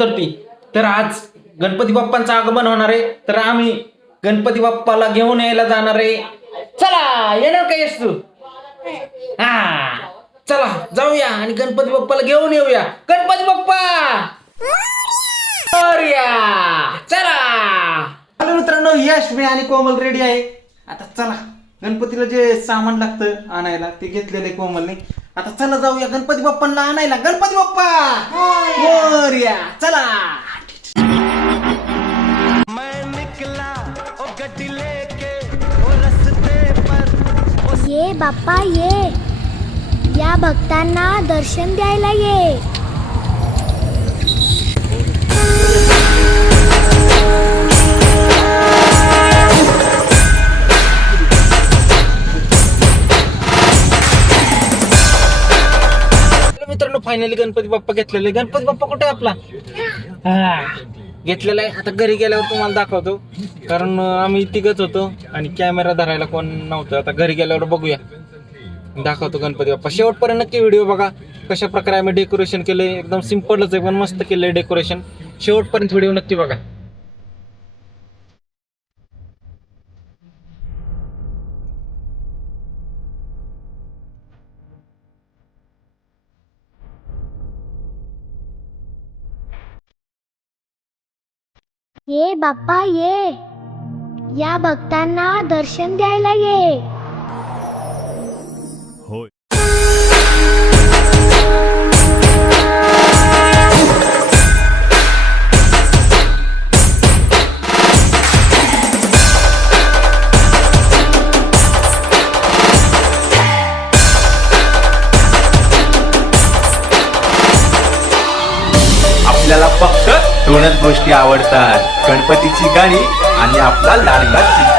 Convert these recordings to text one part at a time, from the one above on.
चतुर्थी, तर आज गणपती बाप्पांचं आगमन होणार आहे. तर आम्ही गणपती बाप्पाला घेऊन यायला जाणार आहे. चला, येणार का येस तू? हा, चला जाऊया आणि गणपती बाप्पाला घेऊन येऊया. गणपती बाप्पा मोरया. चला. हॅलो मित्रांनो, यश, मी आणि कोमल रेडी आहे. आता चला, गणपतीला जे सामान लागतं आणायला ते घेतलेले कोमलने. आता चला जाऊया गणपती बाप्पांना आणायला. गणपती बाप्पा मोरया. चला. ये बाप्पा ये, या भक्तांना दर्शन द्यायला ये. मित्रांनो, फायनली गणपती बाप्पा घेतलेले. गणपती बाप्पा कुठे आहे आपला? घेतलेला आहे. आता घरी गेल्यावर तुम्हाला दाखवतो, कारण आम्ही तिघच होतो आणि कॅमेरा धरायला कोण नव्हतं. आता घरी गेल्यावर बघूया, दाखवतो गणपती बाप्पा. शेवटपर्यंत नक्की व्हिडिओ बघा. कशा प्रकारे आम्ही डेकोरेशन केलंय. एकदम सिम्पलच आहे पण मस्त केलंय डेकोरेशन. शेवटपर्यंत व्हिडिओ नक्की बघा. ये बाप्पा ये, या भक्तांना दर्शन द्यायला ये. आपल्याला फक्त दोनच गोष्टी आवडतात, गणपतीची गाणी आणि आपला लाडका चिमटा.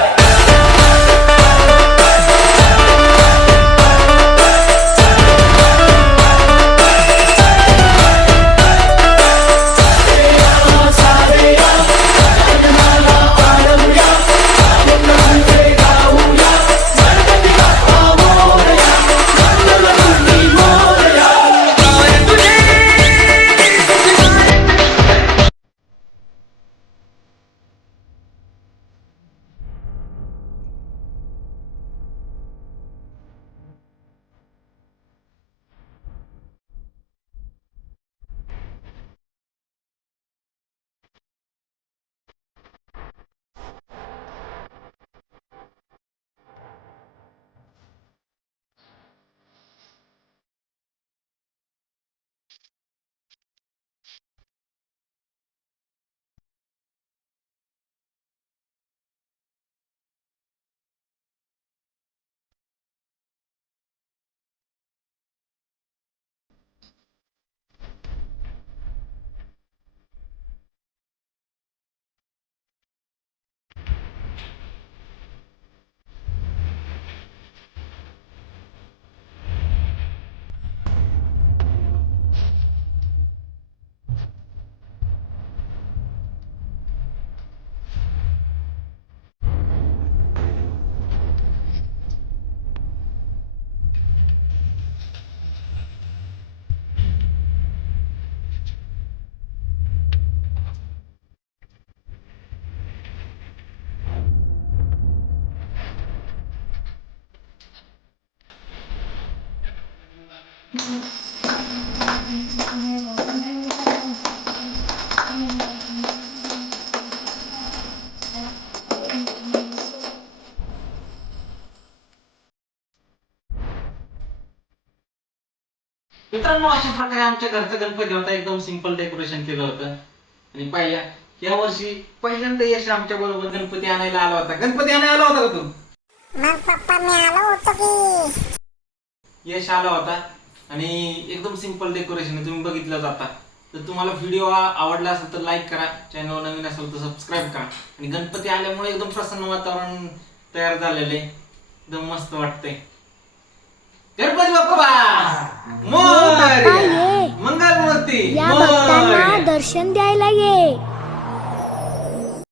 मित्रांनो, अशा प्रकारे आमच्या घरचा गणपती होता. एकदम सिंपल डेकोरेशन केलं होतं. आणि पाहिल्या, या वर्षी पहिल्यांदा यश आमच्या बरोबर गणपती आणायला आला होता. गणपती आणायला आला होता का तू? मग पप्पा मी आलो होतो की. यश आला होता आणि एकदम सिंपल डेकोरेशन आहे, तुम्ही बघितलं आता. तर तुम्हाला व्हिडिओ आवडला असेल तर लाईक करा, चॅनल नवीन असेल तर सबस्क्राईब करा. आणि गणपती आल्यामुळे एकदम प्रसन्न वातावरण तयार झालेलं आहे. एकदम मस्त वाटतंय. गणपती बाप्पा मोरया. ये, मंगलमूर्ती या मोरया. भक्तांना दर्शन द्यायला ये.